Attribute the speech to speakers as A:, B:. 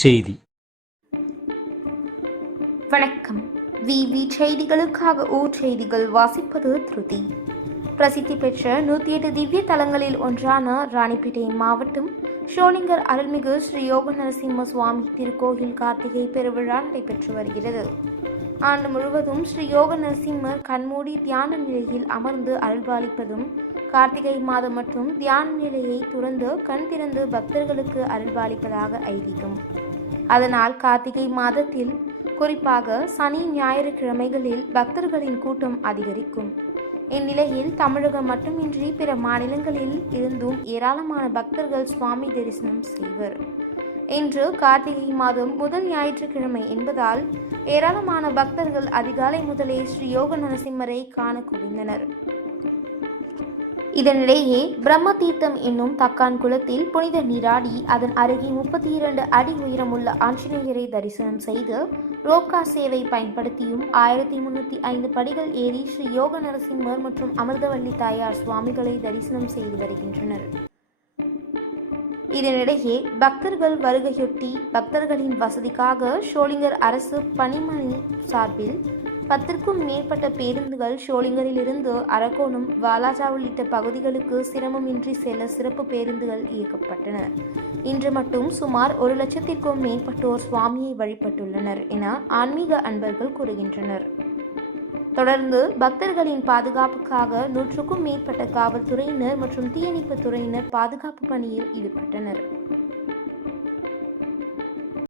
A: செய்தி.
B: வணக்கம். விவி செய்திகளுக்காக ஊர் செய்திகள் வாசிப்பது திருதி. பிரசித்தி பெற்ற நூற்றி எட்டு திவ்ய தலங்களில் ஒன்றான ராணிப்பேட்டை மாவட்டம் ஷோலிங்கர் அருள்மிகு ஸ்ரீ யோக நரசிம்ம சுவாமி திருக்கோயில் கார்த்திகை பெருவிழா நடைபெற்று வருகிறது. ஆண்டு முழுவதும் ஸ்ரீ யோக நரசிம்மர் கண்மூடி தியான நிலையில் அமர்ந்து அருள்பாலிப்பதும் கார்த்திகை மாதம் மற்றும் தியான நிலையை துறந்து கண் திறந்து பக்தர்களுக்கு அருள்பாலிப்பதாக ஐதீகம். அதனால் கார்த்திகை மாதத்தில் குறிப்பாக சனி ஞாயிறு கிழமைகளில் பக்தர்களின் கூட்டம் அதிகரிக்கும். இந்நிலையில் தமிழகம் மட்டுமின்றி பிற மாநிலங்களில் இருந்தும் ஏராளமான பக்தர்கள் சுவாமி தரிசனம் செய்வர். இன்று கார்த்திகை மாதம் முதல் ஞாயிற்றுக்கிழமை என்பதால் ஏராளமான பக்தர்கள் அதிகாலை முதலே ஸ்ரீ யோக நரசிம்மரை காண குவிந்தனர். இதனிடையே பிரம்ம தீர்த்தம் என்னும் தக்கான் குளத்தில் புனித நீராடி அதன் அருகே முப்பத்தி இரண்டு அடி உயரமுள்ள ஆஞ்சநேயரை தரிசனம் செய்து ரோப்கா சேவை பயன்படுத்தியும் ஆயிரத்தி முன்னூற்றி ஐந்து படிகள் ஏறி ஸ்ரீ யோக நரசிம்மர் மற்றும் அமிர்தவல்லி தாயார் சுவாமிகளை தரிசனம் செய்து வருகின்றனர். இதனிடையே பக்தர்கள் வருகையொட்டி பக்தர்களின் வசதிக்காக ஷோலிங்கர் அரசு பணிமனை சார்பில் பத்திற்கும் மேற்பட்ட பேருந்துகள் ஷோலிங்கரிலிருந்து அரக்கோணம் வாலாஜா உள்ளிட்ட பகுதிகளுக்கு சிரமமின்றி செல்ல சிறப்பு பேருந்துகள் இயக்கப்பட்டன. இன்று மட்டும் சுமார் ஒரு லட்சத்திற்கும் மேற்பட்டோர் சுவாமியை வழிபட்டுள்ளனர் என ஆன்மீக அன்பர்கள் கூறுகின்றனர். தொடர்ந்து பக்தர்களின் பாதுகாப்புக்காக நூற்றுக்கும் மேற்பட்ட காவல்துறையினர் மற்றும் தீயணைப்பு துறையினர் பாதுகாப்பு பணியில் ஈடுபட்டனர்.